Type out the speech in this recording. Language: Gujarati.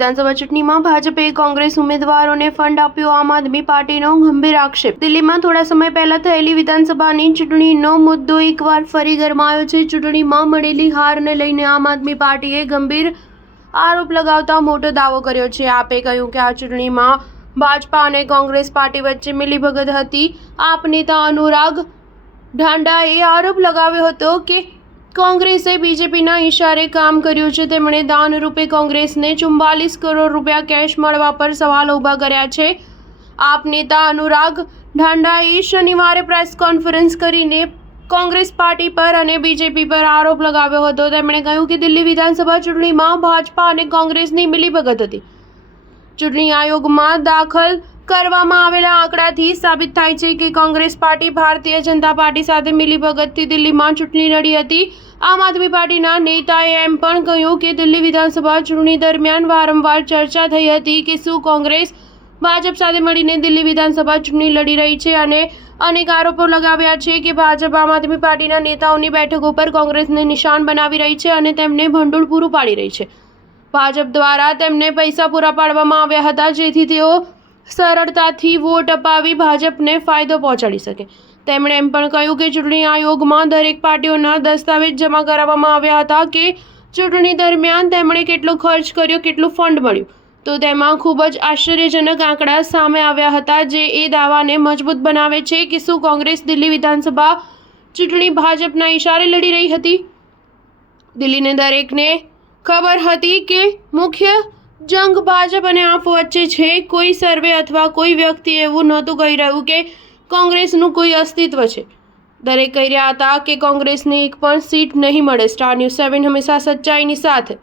વિધાનસભા ચૂંટણીમાં ભાજપે કોંગ્રેસ ઉમેદવારોને ફંડ આપ્યો, આમ આદમી પાર્ટીનો ગંભીર આક્ષેપ। દિલ્હીમાં થોડા સમય પહેલા થયેલી વિધાનસભાની ચૂંટણીનો મુદ્દો એકવાર ફરી ગરમાયો છે। ચૂંટણીમાં મળેલી હારને લઈને આમ આદમી પાર્ટીએ ગંભીર આરોપ લગાવતા મોટો દાવો કર્યો છે। આપે કહ્યું કે આ ચૂંટણીમાં ભાજપા અને કોંગ્રેસ પાર્ટી વચ્ચે મિલીભગત હતી। આપ નેતા અનુરાગ ઢાંડાએ આરોપ લગાવ્યો હતો કે કોંગ્રેસે બીજેપીના ઇશારે કામ કર્યું છે। તેમણે દાન રૂપે કોંગ્રેસને 44 કરોડ રૂપિયા કેશ મળવા પર સવાલો ઊભા કર્યા છે। આપ નેતા અનુરાગ ઢાંડાએ શનિવારે પ્રેસ કોન્ફરન્સ કરીને કોંગ્રેસ પાર્ટી પર અને બીજેપી પર આરોપ લગાવ્યો હતો। તેમણે કહ્યું કે દિલ્હી વિધાનસભા ચૂંટણીમાં ભાજપા અને કોંગ્રેસની મિલીભગત હતી। ચૂંટણી આયોગમાં દાખલ કરવામાં આવેલા આંકડાથી સાબિત થાય છે કે કોંગ્રેસ પાર્ટી ભારતીય જનતા પાર્ટી સાથે મિલીભગતથી દિલ્હીમાં ચૂંટણી લડી હતી। આમ આદમી પાર્ટીના નેતાએ એમ પણ કહ્યું કે દિલ્હી વિધાનસભા ચૂંટણી દરમિયાન વારંવાર ચર્ચા થઈ હતી કે શું કોંગ્રેસ ભાજપ સાથે મળીને દિલ્હી વિધાનસભા ચૂંટણી લડી રહી છે અને અનેક આરોપો લગાવ્યા છે કે ભાજપ આમ આદમી પાર્ટીના નેતાઓની બેઠકો પર કોંગ્રેસને નિશાન બનાવી રહી છે અને તેમને ભંડોળ પૂરું પાડી રહી છે। ભાજપ દ્વારા તેમને પૈસા પૂરા પાડવામાં આવ્યા હતા જેથી તેઓ સરળતાથી વોટ અપાવી ભાજપને ફાયદો પહોંચાડી શકે। તેમણે એમ પણ કહ્યું કે ચૂંટણી આયોગમાં દરેક પાર્ટીઓના દસ્તાવેજ જમા કરાવવામાં આવ્યા હતા કે ચૂંટણી દરમિયાન તેમણે કેટલો ખર્ચ કર્યો, કેટલું ફંડ મળ્યું, તો તેમાં ખૂબ જ આશ્ચર્યજનક આંકડા સામે આવ્યા હતા જે એ દાવાને મજબૂત બનાવે છે કે શું કોંગ્રેસ દિલ્હી વિધાનસભા ચૂંટણી ભાજપના ઇશારે લડી રહી હતી। દિલ્હીને દરેકને ખબર હતી કે મુખ્ય જંગ ભાજપ અને આપ વચ્ચે છે। કોઈ સર્વે અથવા કોઈ વ્યક્તિ એવું નહોતું કહી રહ્યું કે કોંગ્રેસનું કોઈ અસ્તિત્વ છે। દરેક કહી રહ્યા હતા કે કોંગ્રેસને એક પણ સીટ નહીં મળે। સ્ટાર ન્યૂઝ 7 હંમેશા સચ્ચાઈની સાથે।